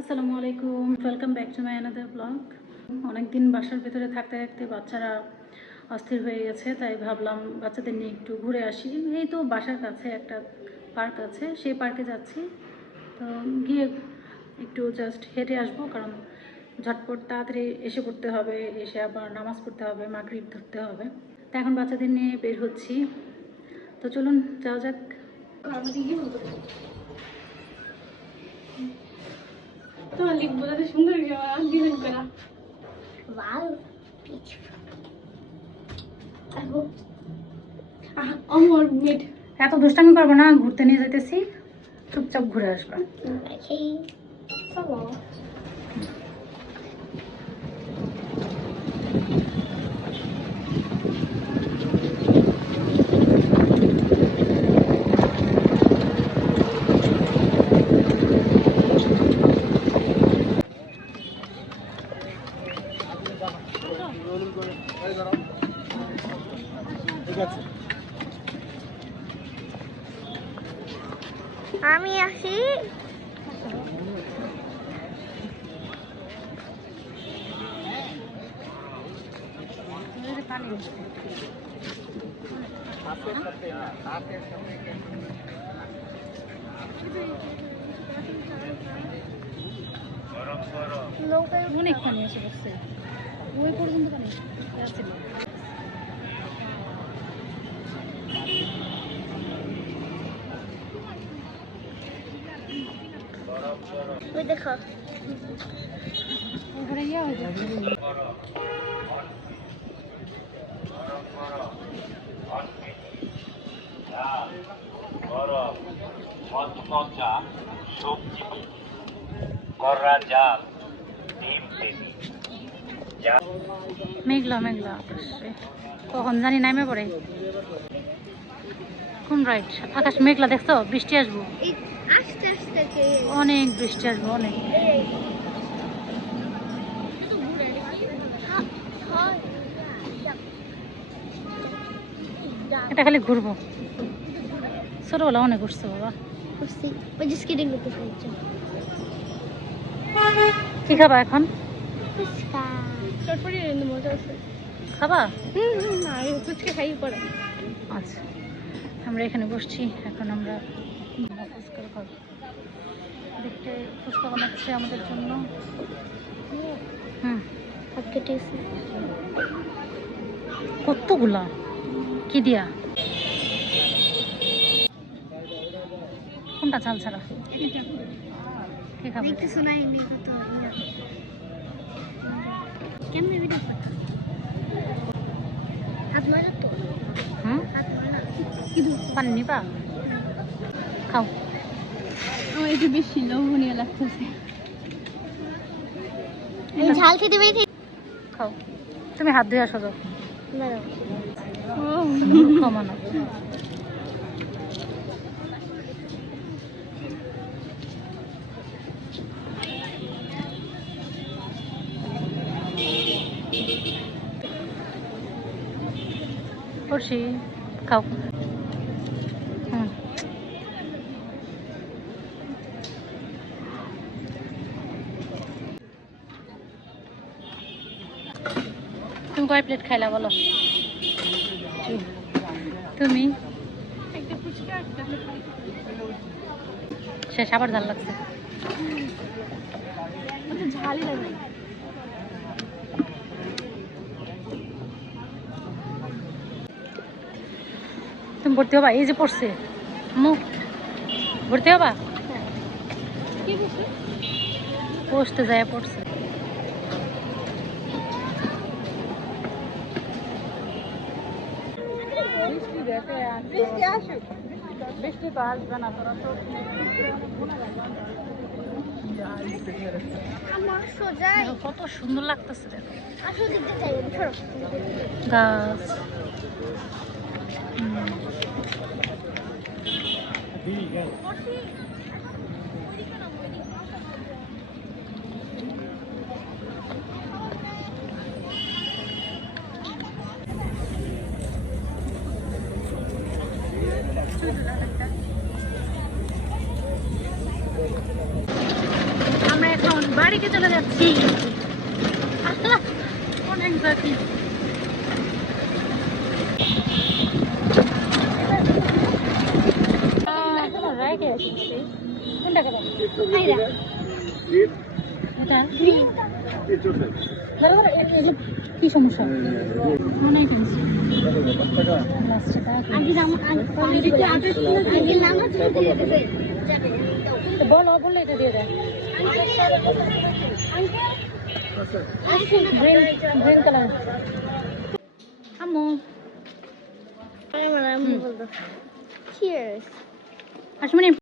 আসসালামু আলাইকুম, welcome back to my another blog. অনেকদিন বাসার ভেতরে থাকতে থাকতে বাচ্চারা অস্থির হয়ে গেছে, তাই ভাবলাম বাচ্চাদের নিয়ে একটু ঘুরে আসি। এই তো বাসার কাছে একটা পার্ক আছে, সেই পার্কে যাচ্ছি। তো গিয়ে একটু জাস্ট হেঁটে আসবো, কারণ ঝটপট তাড়াতাড়ি এসে পড়তে হবে, এসে আবার নামাজ পড়তে হবে, মাগরিব ধরতে হবে। তো এখন বাচ্চাদের নিয়ে বের হচ্ছি। তো চলুন যাওয়া যাক। তোমার লিখবো যাতে সুন্দর ডিজাইন করা। ওয়াও, অমর মিট। এত দুষ্টামি করবো না, ঘুরতে নিয়ে যেতেছি, চুপচাপ ঘুরে আসবা। আমি আসি। অনেক পানি এসে বসছে, ওই পর্যন্ত পানি আসছে। ওই দেখো, ওখানে ইয়ে হয়ে যাবে। মচমচা সবজি, কররা জাল, ডিম পেটি। মেঘলা মেঘলা আকাশে, কখন জানি নামে পড়ে। কোন রাইট? আকাশ মেঘলা, দেখছো? বৃষ্টি আসবো, আস্তে আস্তে অনেক বৃষ্টি আসবো, অনেক। এটা খালি ঘুরবো, ছোটবেলা অনেক ঘুরছে বাবা। ওই যে স্কেটিং করতে শুনছি। কি খাবা এখন? ফুচকা চটপটি মজা আছে। খাবা? না, ফুচকা খাই পরে। আচ্ছা, আমরা এখানে বসছি, এখন আমরা ফুচকা খাবো। দেখতে ফুচকা বানাচ্ছে আমাদের জন্য। হাত কেটেছি কতগুলা, কি দিয়া? কোনটা ঝাল ছাড়া? কি খাবো? দেখতেছো না, এমনি কথা কেমনে ভিডিও করতে হাত মারা তো। হাত মারা কিন্তু পানি নিবা? খাও। আমার একটু বেশি লোভনীয় লাগতেছে। ঝাল খেতে পেরেছি। খাও, তুমি হাত ধুয়ে আসো তো। কমানো। করছি, খাও। তুমি কয় প্লেট খাইলা বলো? তুমি? শেষ, আবার ঝাল লাগছে। ঝালই লাগে। তুমি ভর্তি হবা? এই যে পড়ছে মুখ, ভর্তি হবা? কি বলছো? বসতে যায় পড়ছে। বৃষ্টি আসুক। বৃষ্টি তো আসবে না, তোরা তো আমার সোজাই কত সুন্দর লাগতেছে, দেখো আসলে দিতে চাই ধরো গাছ। আমরা এখন বাড়িতে চলে যাচ্ছি। অনেক বাকি। কোনটা খাবেন? এটা কি সমস্যা? অনেক আছে। বলো, বললে এটা দিয়ে দেয়। Green colour. আম্মু Cheers. আসমানি